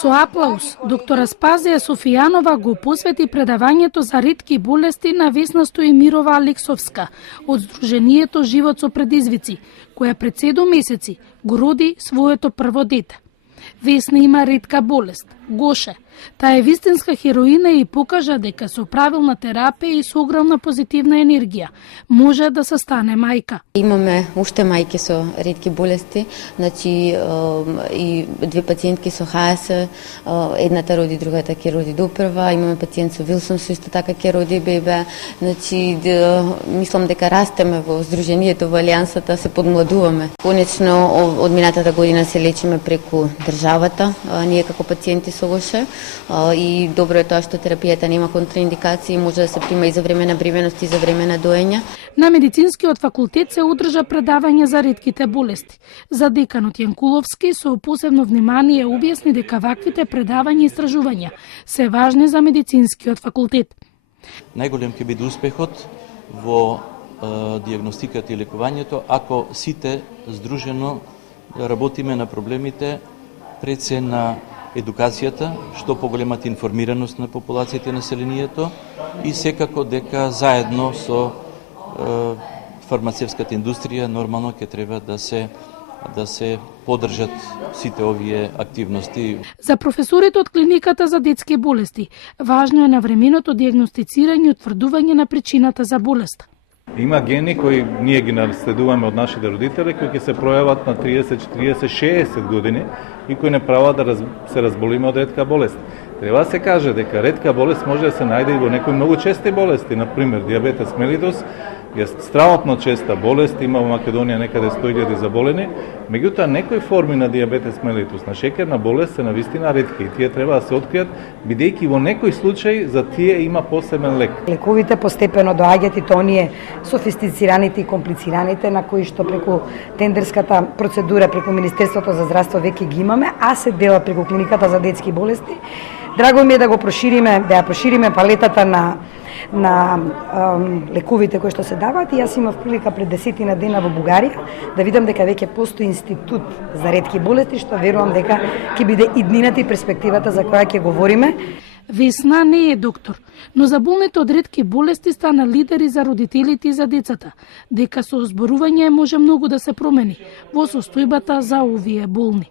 Со аплауз, доктора Спазија Софијанова го посвети предавањето за ретки болести на Весна Стоимирова Алексовска од Сдруженијето Живот со предизвици, која пред 7 месеци го роди своето прво дете. Весна има ретка болест – Гоше. Таа е вистинска хероина и покажа дека со правилна терапија и со огромна позитивна енергија може да се стане мајка. Имаме уште мајки со ретки болести, значи и две пациентки со ХС, едната роди, другата ќе роди допрва, имаме пациент со Вилсон со исто така ќе роди бебе, значи мислам дека растеме во Сдруженијето, во Алијансата, се подмладуваме. Конечно од минатата година се лечиме преку државата, ние како пациенти со Гоше, и добро е тоа што терапијата нема контраиндикации, може да се прима и за време на бременност и за време на доење. На медицинскиот факултет се одржа предавање за ретките болести. За деканот Јанкуловски со посебно внимание објасни дека ваквите предавања и истражувања се важни за медицинскиот факултет. Најголем ќе биде успехот во дијагностиката и лекувањето ако сите здружено работиме на проблемите пред се на едукацијата, што поголемата информираност на популацијата и населението и секако дека заедно со фармацевската индустрија нормално ќе треба да се поддржат сите овие активности. За професорите од клиниката за детски болести важно е навременото дијагностицирање и утврдување на причината за болест. Има гени кои ние ги наследуваме од нашите родители, кои ќе се пројават на 30, 40, 60 години и кои не прават да се разболиме од ретка болест. Треба да се каже дека ретка болест може да се најде и во некои многу чести болести, например дијабетес мелитус, е страотно честа болест, има во Македонија некаде 100.000 заболени, меѓутоа некои форми на дијабетес мелитус, на шеќерна болест се навистина ретки и тие треба да се откријат, бидејќи во некој случај за тие има посебен лек. Лековите постепено доаѓаат и тоа оние софистицираните и комплицираните на кои што преку тендерската процедура преку Министерството за здравство веќе ги имаме, а се дела преку клиниката за детски болести. Драго ми е да го прошириме, да ја прошириме палетата на лековите кои што се даваат и јас имав прилика пред 10 дена во Бугарија да видам дека веќе постои институт за ретки болести што верувам дека ќе биде иднината и перспективата за која ќе говориме. Весна не е доктор, но за болните од ретки болести стана лидери за родителите и за децата, дека со зборување може многу да се промени во состојбата за овие болни.